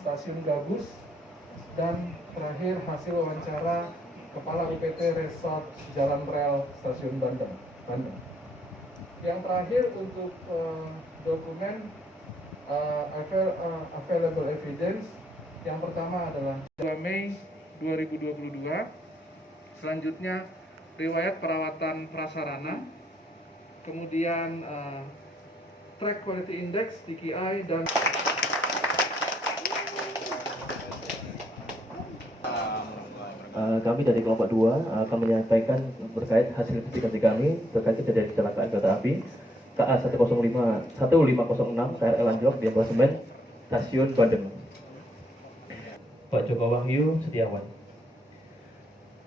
Stasiun Gabus, dan terakhir hasil wawancara Kepala UPT Resort Jalan Rel Stasiun Bandung. Yang terakhir untuk dokumen available evidence, yang pertama adalah 2 Mei 2022, selanjutnya riwayat perawatan prasarana, kemudian track quality index TQI, dan kami dari kelompok 2 akan menyampaikan terkait hasil investigasi kami terkait kejadian kecelakaan kereta api KA 1506 KRL anjlok di emplasemen Stasiun Bandung. Pak Joko Wahyu Setiawan.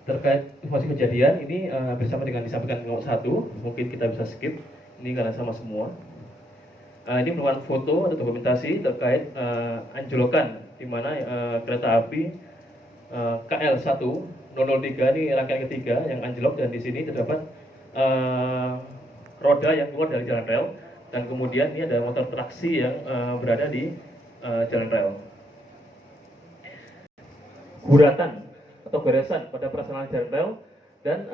Terkait informasi kejadian ini bersama dengan disampaikan kelompok 1, mungkin kita bisa skip ini karena sama semua. Ini merupakan foto atau dokumentasi terkait anjlokan di mana kereta api KL 1003 ini rangkaian ketiga yang anjlok, dan di sini terdapat roda yang keluar dari jalan rel, dan kemudian ini ada motor traksi yang berada di jalan rel. Guratan atau goresan pada prasarana jalan rel dan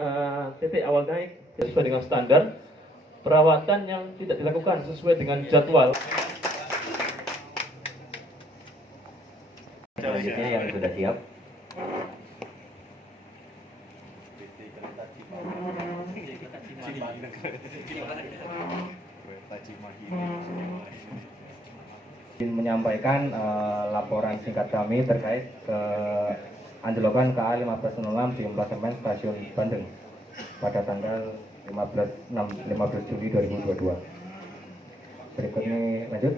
titik awal naik sesuai dengan standar, perawatan yang tidak dilakukan sesuai dengan jadwal. Selanjutnya yang sudah siap. Menyampaikan laporan singkat kami terkait ke anjlokan KA 1506 di emplasemen Stasiun Bandung pada tanggal 15 Juli 2022. Berikut ini lanjut.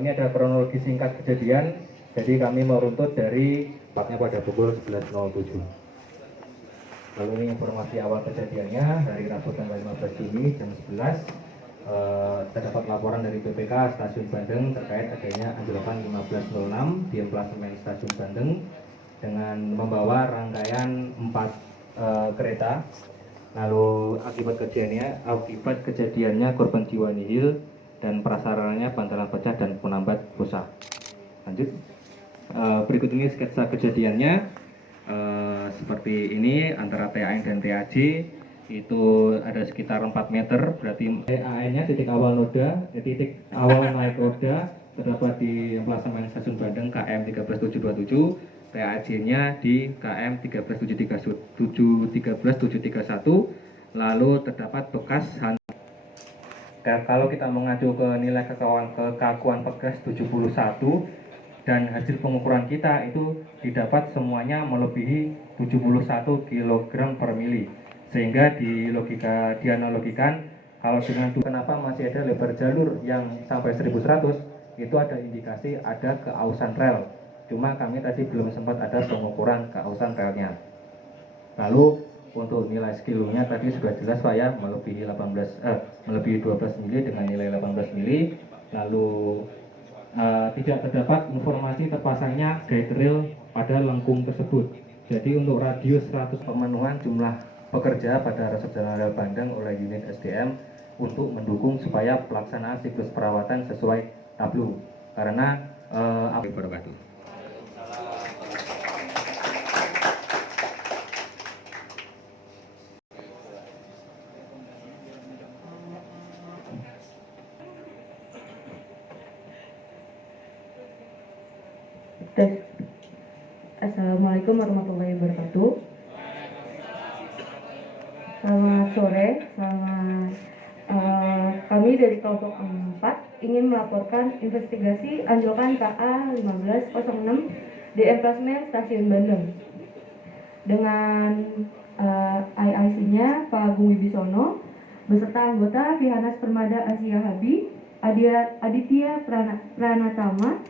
Ini ada kronologi singkat kejadian. Jadi kami meruntut dari tepatnya pada pukul 11.07. Lalu ini informasi awal kejadiannya dari Rabu tanggal 15 Juni jam 11. Terdapat laporan dari BPK Stasiun Bandung terkait adanya anjlokan 1506 di emplasemen Stasiun Bandung dengan membawa rangkaian 4 kereta. Lalu akibat kejadiannya korban jiwa nihil dan prasarananya bantalan pecah dan penambat rusak. Lanjut. Berikut ini sketsa kejadiannya. Seperti ini antara TAN dan TAJ itu ada sekitar 4 meter, berarti TAN-nya titik awal noda, titik awal naik roda terdapat di emplasemen Stasiun Bandung KM 13727, TAJ-nya di KM 13731, lalu terdapat bekas kalau kita mengacu ke nilai kekakuan pegas 71 dan hasil pengukuran kita itu didapat semuanya melebihi 71 kg per mili, sehingga dianalogikan kalau dengan kenapa masih ada lebar jalur yang sampai 1100, itu ada indikasi ada keausan rel, cuma kami tadi belum sempat ada pengukuran keausan relnya. Lalu untuk nilai skilunya tadi sudah jelas Pak ya, melebihi 12 mili dengan nilai 18 mili. Lalu tidak terdapat informasi terpasangnya guide rail pada lengkung tersebut. Jadi untuk radius 100 pemenuhan jumlah pekerja pada Resort Jalan Rel Bandung oleh unit SDM untuk mendukung supaya pelaksanaan siklus perawatan sesuai tablu. Karena Assalamualaikum warahmatullahi wabarakatuh. Selamat sore. Kami dari kelompok 4 ingin melaporkan investigasi anjlokan KA 1506 di emplasemen Stasiun Bandung. Dengan IIC-nya Pak Agung Wibisono beserta anggota Vihanas Permada Asia Habi, Aditya Pranatama,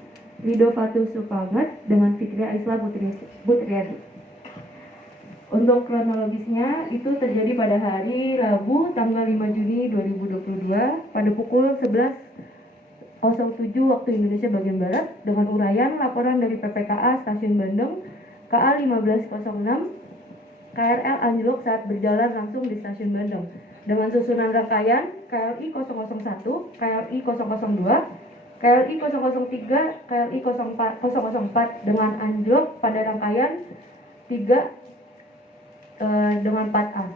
Rido Fatul Supanget dengan Fikri Aisla Putriadi. Untuk kronologisnya itu terjadi pada hari Rabu tanggal 5 Juni 2022 pada pukul 11.07 waktu Indonesia bagian Barat dengan uraian laporan dari PPKA Stasiun Bandung KA 1506 KRL anjlok saat berjalan langsung di Stasiun Bandung dengan susunan rangkaian KLI 001, KLI 002, KLI 003, KLI 004 dengan anjlok pada rangkaian 3 dengan 4A.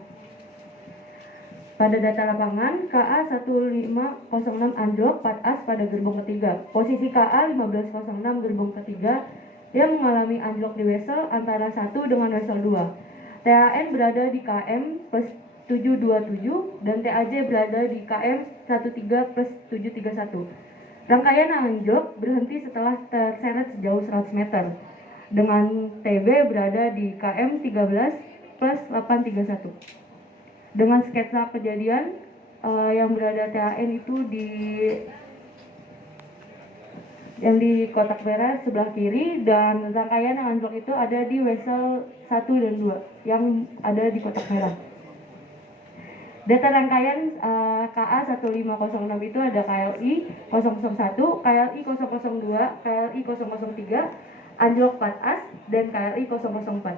Pada data lapangan, KA 1506 anjlok 4A pada gerbong ketiga. Posisi KA 1506 gerbong ketiga yang mengalami anjlok di wesel antara 1 dengan wesel 2. TAN berada di KM plus 727 dan TAJ berada di KM 13 plus 731. Rangkaian anjlok berhenti setelah terseret sejauh 100 meter dengan TB berada di KM 13 plus 831. Dengan sketsa kejadian yang berada TAN itu yang di kotak merah sebelah kiri, dan rangkaian yang anjlok itu ada di wesel 1 dan 2 yang ada di kotak merah. Data rangkaian KA 1506 itu ada KLI 001, KLI 002, KLI 003, anjlok 4 as, dan KLI 004.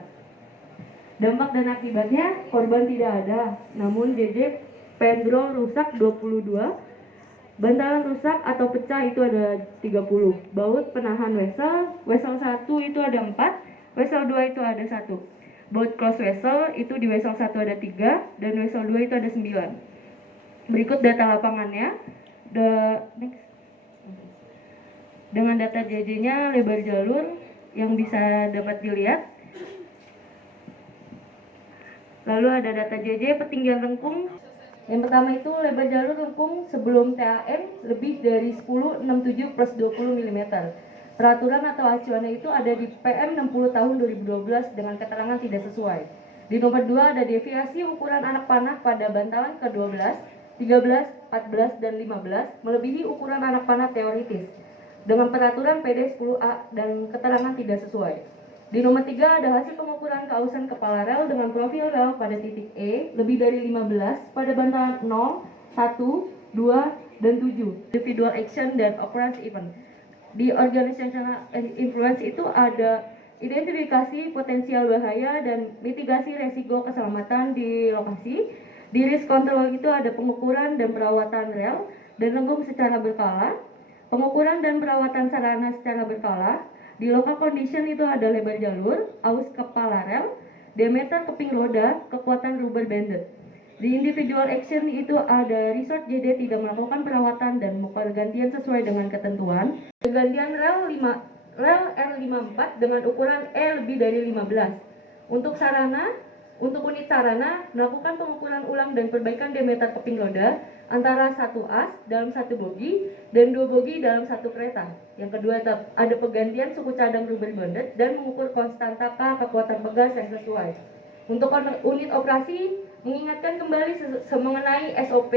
Dampak dan akibatnya, korban tidak ada, namun JJ pendrol rusak 22, bantalan rusak atau pecah itu ada 30, baut penahan wesel 1 itu ada 4, wesel 2 itu ada 1. Baut close wesel itu di wesel 1 ada 3 dan wesel 2 itu ada 9. Berikut data lapangannya. Dengan data JJ-nya lebar jalur yang bisa dapat dilihat. Lalu ada data JJ ketinggian lengkung. Yang pertama itu lebar jalur lengkung sebelum TAM lebih dari 1067 plus 20 mm. Peraturan atau acuannya itu ada di PM 60 tahun 2012 dengan keterangan tidak sesuai. Di nomor 2 ada deviasi ukuran anak panah pada bantalan ke-12, 13, 14, dan 15 melebihi ukuran anak panah teoritis dengan peraturan PD 10A dan keterangan tidak sesuai. Di nomor 3 ada hasil pengukuran kausan kepala rel dengan profil rel pada titik E lebih dari 15 pada bantalan 0, 1, 2, dan 7. Individual action dan occurrence event. Di organizational influence itu ada identifikasi potensial bahaya dan mitigasi resiko keselamatan di lokasi. Di risk control itu ada pengukuran dan perawatan rel dan lengkung secara berkala, pengukuran dan perawatan sarana secara berkala. Di local condition itu ada lebar jalur, aus kepala rel, diameter keping roda, kekuatan rubber banded. Di individual action itu ada resort JD tidak melakukan perawatan dan pergantian sesuai dengan ketentuan. Pergantian rel R54 dengan ukuran E lebih dari 15. Untuk unit sarana melakukan pengukuran ulang dan perbaikan diameter keping roda antara 1 as dalam 1 bogi dan 2 bogi dalam 1 kereta. Yang kedua ada pergantian suku cadang rubber banded dan mengukur konstanta K kekuatan pegas yang sesuai. Untuk unit operasi mengingatkan kembali mengenai SOP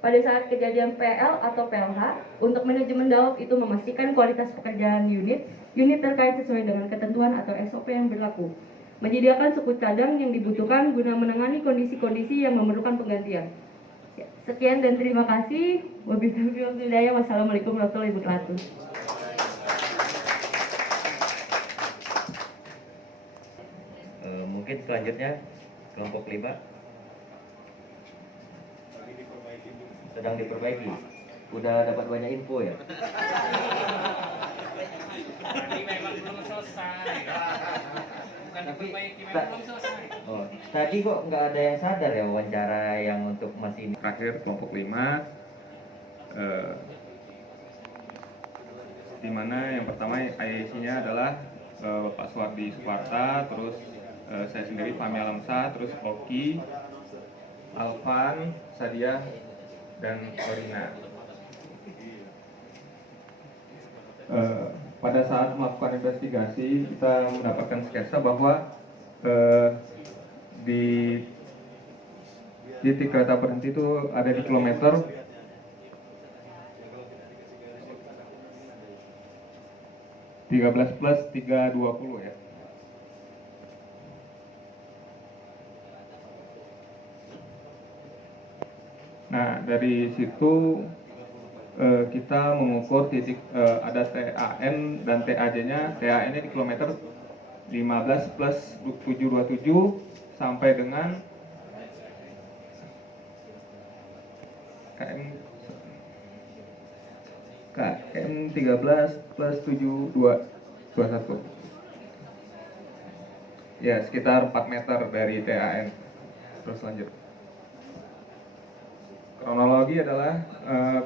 pada saat kejadian PL atau PLH. Untuk manajemen daob itu memastikan kualitas pekerjaan unit terkait sesuai dengan ketentuan atau SOP yang berlaku. Menyediakan suku cadang yang dibutuhkan guna menangani kondisi-kondisi yang memerlukan penggantian. Sekian dan terima kasih. Wassalamualaikum warahmatullahi wabarakatuh. Mungkin selanjutnya kelompok 5 sedang diperbaiki. Udah dapat banyak info ya. Tadi memang belum selesai. Bukan diperbaiki, memang belum selesai. Oh, tadi kok nggak ada yang sadar ya wawancara yang untuk Mas ini. Terakhir kelompok 5 di mana yang pertama IAC-nya adalah Bapak Suwardi Suparta, terus saya sendiri Fahmi Alamsa, terus Oki, Alvan, Sadia, dan Corina. Pada saat melakukan investigasi kita mendapatkan sketsa bahwa di titik kereta berhenti itu ada di kilometer 13 plus 320 ya. Nah, dari situ kita mengukur titik ada TAN dan TAJ-nya. TAN-nya di kilometer 15 plus 727 sampai dengan KM 13 plus 7221. Ya, sekitar 4 meter dari TAN. Terus lanjut. Kronologi adalah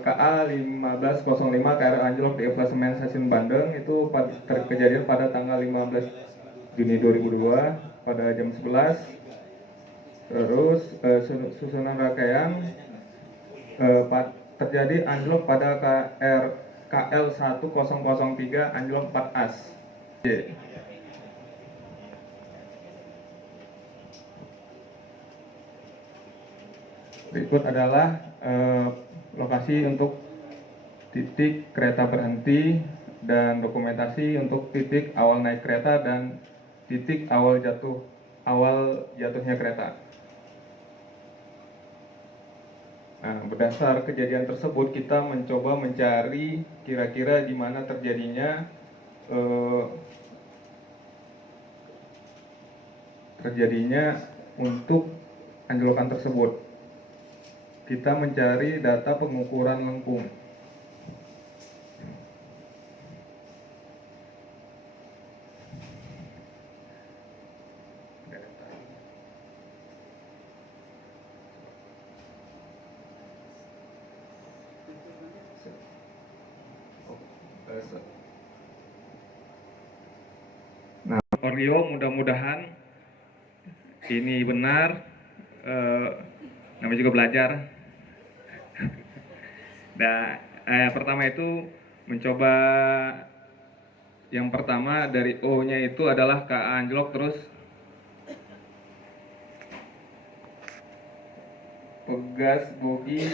KA 1505 KRL anjlok di Evasemen Stasiun Bandung itu kejadian pada tanggal 15 Juni 2002 pada jam 11. Terus susunan rangkaian terjadi anjlok pada KL 1003 anjlok 4 as. Berikut adalah lokasi untuk titik kereta berhenti dan dokumentasi untuk titik awal naik kereta dan titik awal jatuhnya kereta. Nah, berdasar kejadian tersebut kita mencoba mencari kira-kira di mana terjadinya untuk anjlokan tersebut. Kita mencari data pengukuran lengkung. Nah, Oreo mudah-mudahan ini benar. Namanya juga belajar. Pertama itu mencoba yang pertama dari O-nya itu adalah KA anjlok, terus pegas bogi,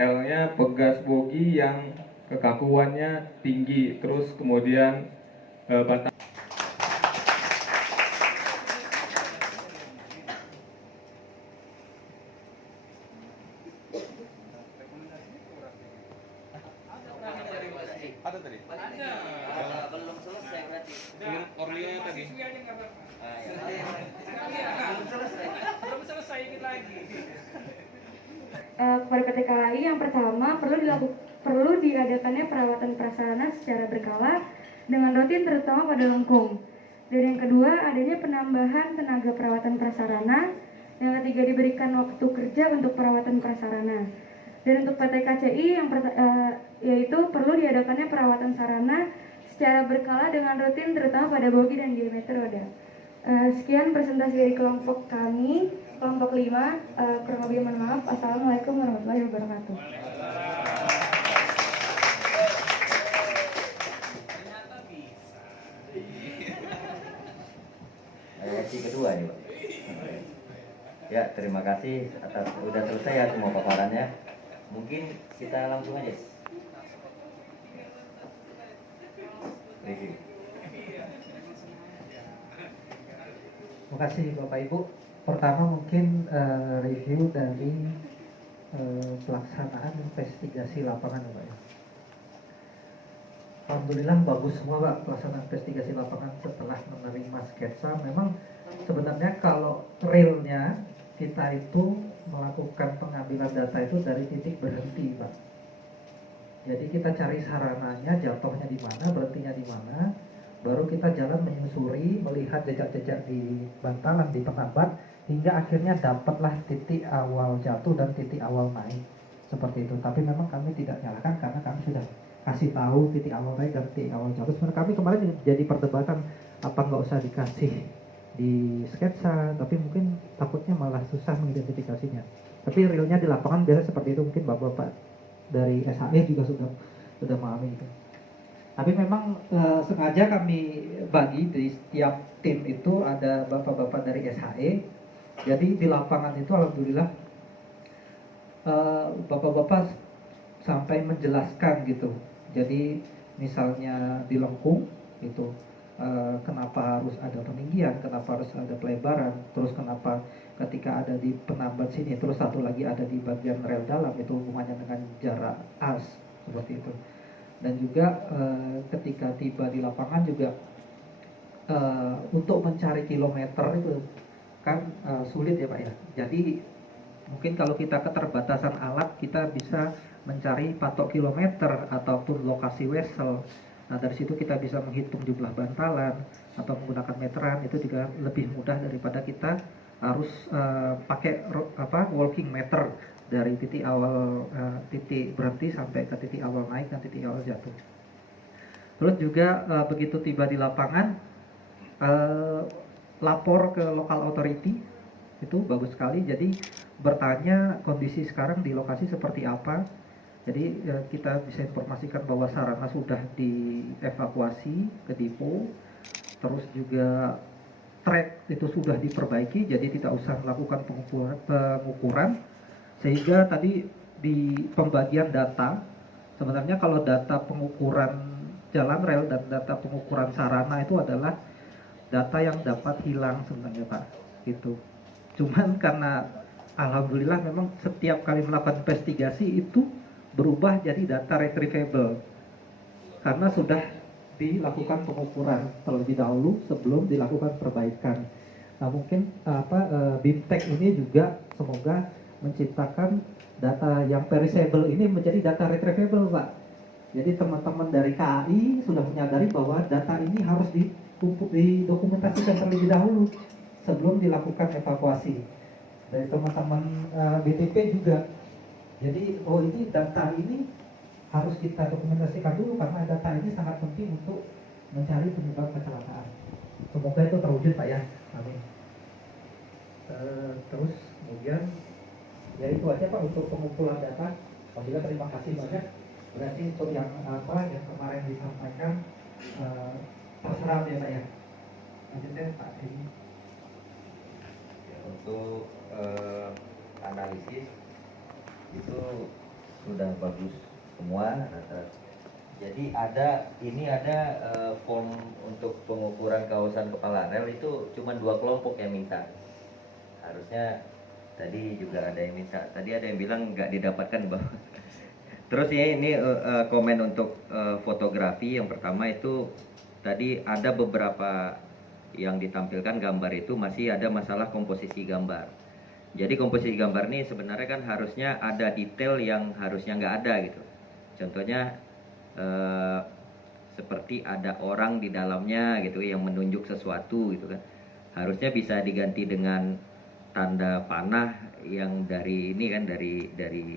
L-nya pegas bogi yang kekakuannya tinggi, terus kemudian batang. Ada tadi? Ada. Belum selesai berarti. Belum Oreo tadi. Belum selesai ini lagi. Kepada PT KAI yang pertama perlu diadakannya perawatan prasarana secara berkala dengan rutin terutama pada lengkung. Dan yang kedua adanya penambahan tenaga perawatan prasarana. Yang ketiga diberikan waktu kerja untuk perawatan prasarana. Dan untuk PT KCI yaitu perlu diadakannya perawatan sarana secara berkala dengan rutin terutama pada bogi dan diameter roda. Sekian presentasi dari kelompok kami, kelompok 5. Kurang lebih mohon maaf. Assalamualaikum warahmatullahi wabarakatuh. Sesi kedua nih, Pak. Ya, terima kasih atas udah selesai ya semua paparannya. Mungkin kita langsung aja review. Terima kasih Bapak Ibu. Pertama mungkin review dari pelaksanaan investigasi lapangan Pak ya. Alhamdulillah bagus semua Pak pelaksanaan investigasi lapangan setelah menerima sketsa. Memang sebenarnya kalau realnya kita itu melakukan pengambilan data itu dari titik berhenti Pak. Jadi kita cari sarananya, jatuhnya di mana, berhentinya di mana, baru kita jalan menyusuri, melihat jejak-jejak di bantalan, di penambat, hingga akhirnya dapatlah titik awal jatuh dan titik awal naik seperti itu. Tapi memang kami tidak nyalakan karena kami sudah kasih tahu titik awal naik dan titik awal jatuh. Sebenarnya kami kemarin jadi perdebatan apa nggak usah dikasih di sketsa, tapi mungkin takutnya malah susah mengidentifikasinya. Tapi realnya di lapangan biasa seperti itu, mungkin bapak-bapak dari SHE juga sudah memahami itu. Tapi memang sengaja kami bagi di setiap tim itu ada bapak-bapak dari SHE. Jadi di lapangan itu alhamdulillah bapak-bapak sampai menjelaskan gitu. Jadi misalnya di lengkung itu kenapa harus ada peninggian, kenapa harus ada pelebaran, terus kenapa ketika ada di penambat sini, terus satu lagi ada di bagian rel dalam, itu hubungannya dengan jarak as seperti itu. Dan juga ketika tiba di lapangan juga untuk mencari kilometer itu kan sulit ya Pak ya. Jadi mungkin kalau kita keterbatasan alat, kita bisa mencari patok kilometer ataupun lokasi vessel. Nah, dari situ kita bisa menghitung jumlah bantalan atau menggunakan meteran, itu juga lebih mudah daripada kita harus pakai walking meter dari titik awal titik berhenti sampai ke titik awal naik dan titik awal jatuh. Terus juga begitu tiba di lapangan, lapor ke local authority, itu bagus sekali. Jadi bertanya kondisi sekarang di lokasi seperti apa. Jadi kita bisa informasikan bahwa sarana sudah dievakuasi ke depo, terus juga track itu sudah diperbaiki, jadi tidak usah melakukan pengukuran. Sehingga tadi di pembagian data, sebenarnya kalau data pengukuran jalan rel dan data pengukuran sarana itu adalah data yang dapat hilang sebenarnya Pak, gitu. Cuman karena alhamdulillah memang setiap kali melakukan investigasi itu berubah jadi data retrievable karena sudah dilakukan pengukuran terlebih dahulu sebelum dilakukan perbaikan. Nah, mungkin BIMTEK ini juga semoga menciptakan data yang perishable ini menjadi data retrievable, Pak. Jadi teman-teman dari KAI sudah menyadari bahwa data ini harus didokumentasikan terlebih dahulu sebelum dilakukan evakuasi. Dari teman-teman BTP juga. Jadi ini data ini harus kita dokumentasikan dulu karena data ini sangat penting untuk mencari penyebab kecelakaan. Semoga itu terwujud Pak ya. Amin. Terus kemudian ya itu aja Pak untuk pengumpulan data. Pak juga terima kasih banyak. Berarti untuk yang yang kemarin disampaikan terserah ya Pak ya. Lanjutnya Pak ini. Ya, untuk analisis itu sudah bagus semua. Jadi ada form untuk pengukuran kawasan kepala rel itu cuma 2 kelompok yang minta. Harusnya tadi juga ada yang minta. Tadi ada yang bilang nggak didapatkan Bang. Terus ya ini komen untuk fotografi. Yang pertama itu tadi ada beberapa yang ditampilkan gambar itu masih ada masalah komposisi gambar. Jadi komposisi gambar ini sebenarnya kan harusnya ada detail yang harusnya nggak ada gitu. Contohnya seperti ada orang di dalamnya gitu yang menunjuk sesuatu gitu kan. Harusnya bisa diganti dengan tanda panah yang dari ini kan dari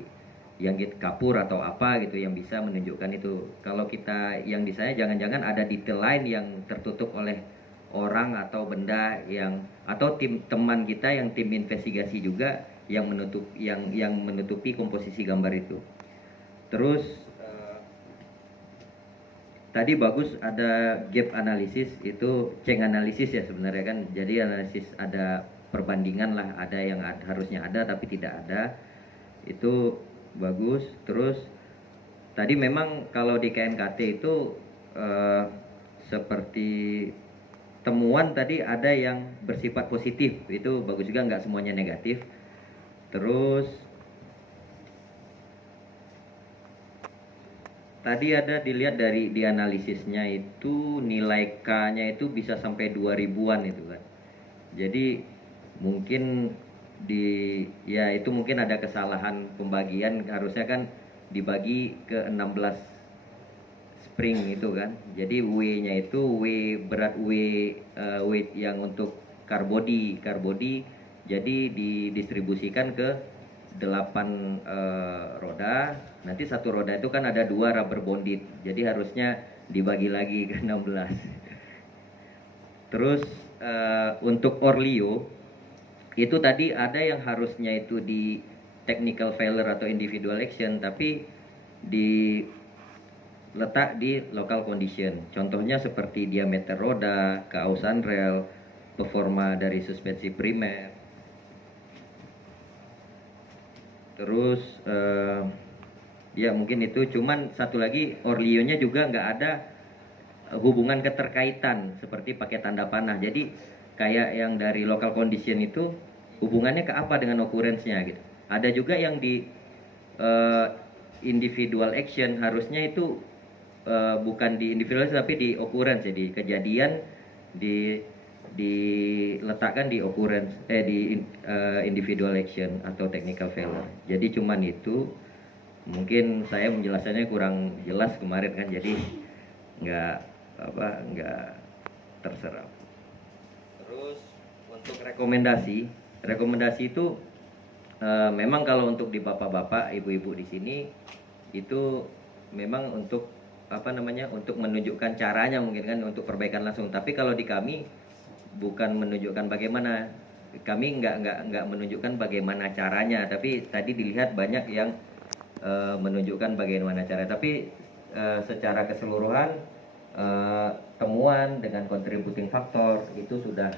yang kapur atau apa gitu yang bisa menunjukkan itu. Kalau kita yang di saya jangan-jangan ada detail lain yang tertutup oleh orang atau benda yang atau teman kita yang tim investigasi juga yang menutupi komposisi gambar itu. Terus tadi bagus ada gap analisis, itu ceng analisis ya sebenarnya kan. Jadi analisis ada perbandingan lah, ada yang harusnya ada tapi tidak ada. Itu bagus. Terus tadi memang kalau di KNKT itu seperti temuan tadi ada yang bersifat positif, itu bagus juga, nggak semuanya negatif. Terus tadi ada dilihat dari dianalisisnya itu nilai K-nya itu bisa sampai 2000-an itu kan. Jadi mungkin itu mungkin ada kesalahan pembagian, harusnya kan dibagi ke 16 spring itu kan. Jadi W-nya itu berat weight yang untuk karbodi jadi didistribusikan ke 8 roda. Nanti satu roda itu kan ada 2 rubber bonded. Jadi harusnya dibagi lagi ke 16. Terus untuk Orlio itu tadi ada yang harusnya itu di technical failure atau individual action tapi letak di local condition. Contohnya seperti diameter roda, keausan rel, performa dari suspensi primer. Terus ya mungkin itu. Cuman satu lagi, Orlio-nya juga nggak ada hubungan keterkaitan seperti pakai tanda panah. Jadi kayak yang dari local condition itu hubungannya ke apa dengan occurrence-nya gitu. Ada juga yang di individual action, harusnya itu bukan di individual tapi di occurrence. Jadi kejadian diletakkan di occurrence di individual action atau technical failure. Jadi cuman itu. Mungkin saya menjelaskannya kurang jelas kemarin kan, jadi nggak terserap. Terus untuk rekomendasi itu memang kalau untuk di bapak-bapak, ibu-ibu di sini itu memang untuk untuk menunjukkan caranya mungkin kan, untuk perbaikan langsung. Tapi kalau di kami bukan menunjukkan bagaimana, kami nggak menunjukkan bagaimana caranya, tapi tadi dilihat banyak yang menunjukkan bagaimana cara. Tapi secara keseluruhan temuan dengan contributing factor itu sudah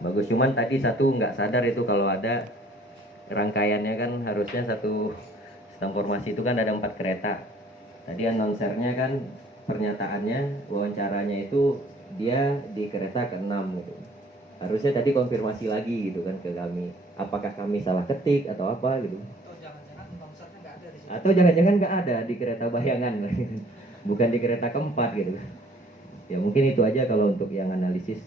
bagus. Cuman tadi satu nggak sadar itu kalau ada rangkaiannya kan, harusnya satu sistem formasi itu kan ada 4 kereta. Tadi announcernya kan pernyataannya, wawancaranya itu dia di kereta ke-6 gitu. Harusnya tadi konfirmasi lagi gitu kan ke kami, apakah kami salah ketik atau apa gitu. Atau jangan-jangan nggak ada di kereta bayangan, bukan di kereta keempat gitu. Ya mungkin itu aja kalau untuk yang analisis.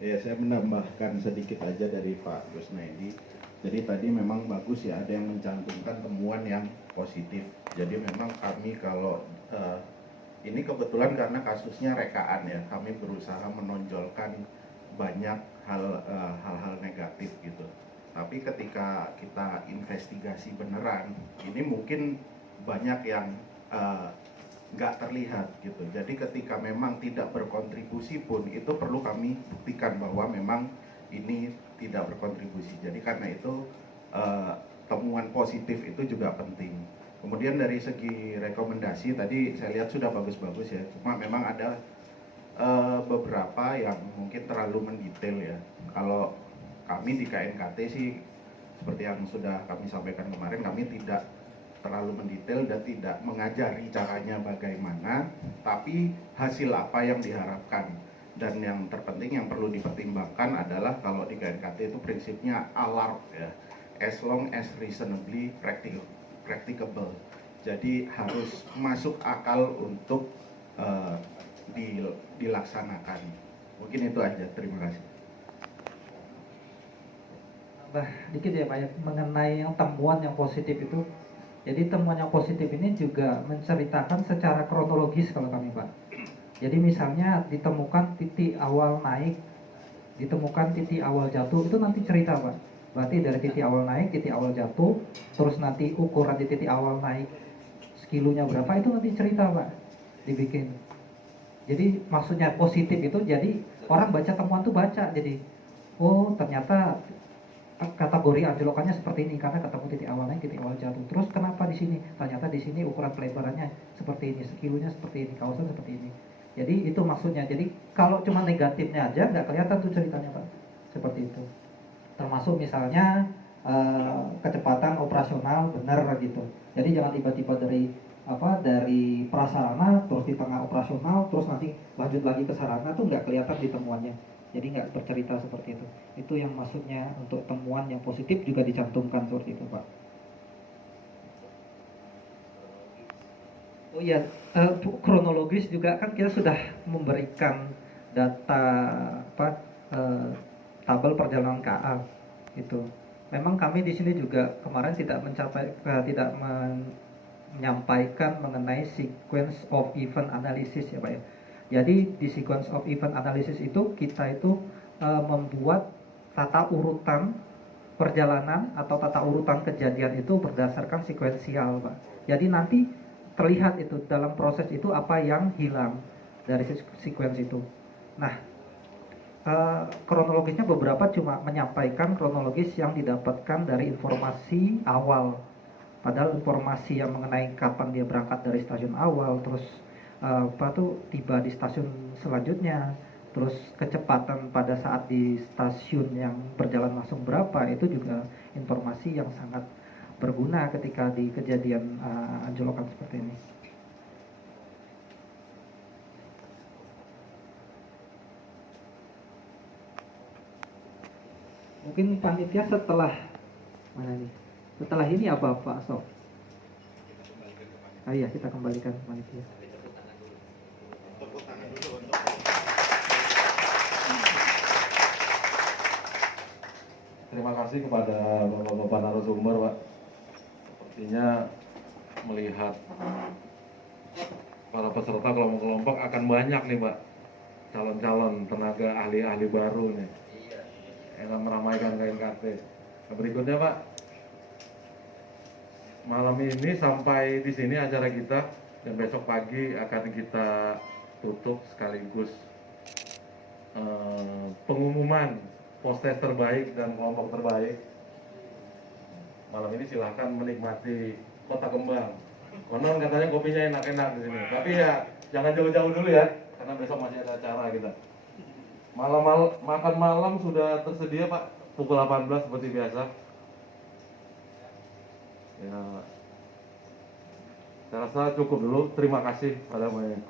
Ya, saya menambahkan sedikit aja dari Pak Kusnaidi. Jadi tadi memang bagus ya, ada yang mencantumkan temuan yang positif. Jadi memang kami kalau ini kebetulan karena kasusnya rekaan ya, kami berusaha menonjolkan banyak hal-hal negatif gitu. Tapi ketika kita investigasi beneran, ini mungkin banyak yang nggak terlihat gitu. Jadi ketika memang tidak berkontribusi pun itu perlu kami buktikan bahwa memang ini tidak berkontribusi. Jadi karena itu temuan positif itu juga penting. Kemudian dari segi rekomendasi tadi saya lihat sudah bagus-bagus ya. Cuma memang ada beberapa yang mungkin terlalu mendetail ya. Kalau kami di KNKT sih seperti yang sudah kami sampaikan kemarin, kami tidak terlalu mendetail dan tidak mengajari caranya bagaimana, tapi hasil apa yang diharapkan. Dan yang terpenting yang perlu dipertimbangkan adalah kalau di KNKT itu prinsipnya alert ya, as long as reasonably practicable. Jadi harus masuk akal untuk dilaksanakan. Mungkin itu aja, terima kasih. Dikit ya Pak ya, mengenai yang temuan yang positif itu. Jadi temuan yang positif ini juga menceritakan secara kronologis kalau kami Pak. Jadi misalnya ditemukan titik awal naik, ditemukan titik awal jatuh, itu nanti cerita Pak. Berarti dari titik awal naik, titik awal jatuh, terus nanti ukuran di titik awal naik kilonya berapa, itu nanti cerita Pak, dibikin. Jadi maksudnya positif itu, jadi orang baca temuan tuh baca, jadi oh ternyata kategori anjlokannya seperti ini karena ketemu titik awal naik, titik awal jatuh. Terus kenapa di sini? Ternyata di sini ukuran pelebarannya seperti ini, sekilonya seperti ini, kawasan seperti ini. Jadi itu maksudnya. Jadi kalau cuma negatifnya aja nggak kelihatan tuh ceritanya Pak. Seperti itu. Termasuk misalnya kecepatan operasional benar gitu. Jadi jangan tiba-tiba dari prasarana terus di tengah operasional terus nanti lanjut lagi ke sarana tuh nggak kelihatan di temuannya. Jadi nggak bercerita seperti itu. Itu yang maksudnya untuk temuan yang positif juga dicantumkan seperti itu Pak. Oh iya, kronologis juga kan kita sudah memberikan data tabel perjalanan KA itu. Memang kami di sini juga kemarin tidak menyampaikan mengenai sequence of event analysis ya Pak ya. Jadi di sequence of event analysis itu kita itu membuat tata urutan perjalanan atau tata urutan kejadian itu berdasarkan sekuensial Pak. Jadi nanti terlihat itu dalam proses itu apa yang hilang dari sekuens itu. Nah, kronologisnya beberapa cuma menyampaikan kronologis yang didapatkan dari informasi awal. Padahal informasi yang mengenai kapan dia berangkat dari stasiun awal, terus tiba di stasiun selanjutnya, terus kecepatan pada saat di stasiun yang berjalan langsung berapa, itu juga informasi yang sangat berguna ketika di kejadian anjlokan seperti ini. Mungkin panitia setelah mana nih? Setelah ini apa Pak Sof? Iya, kita kembalikan ke panitia. terima kasih kepada bapak-bapak narasumber, Pak. Sepertinya melihat para peserta kelompok-kelompok akan banyak nih, Pak, calon-calon tenaga ahli-ahli baru nih yang meramaikan KNKT. Nah, berikutnya, Pak, malam ini sampai di sini acara kita, dan besok pagi akan kita tutup sekaligus pengumuman postes terbaik dan kelompok terbaik. Malam ini silahkan menikmati Kota Kembang. Konon katanya kopinya enak-enak di sini. Tapi ya jangan jauh-jauh dulu ya, karena besok masih ada acara kita. Makan malam sudah tersedia, Pak, pukul 18 seperti biasa. Ya, saya rasa cukup dulu. Terima kasih pada semuanya.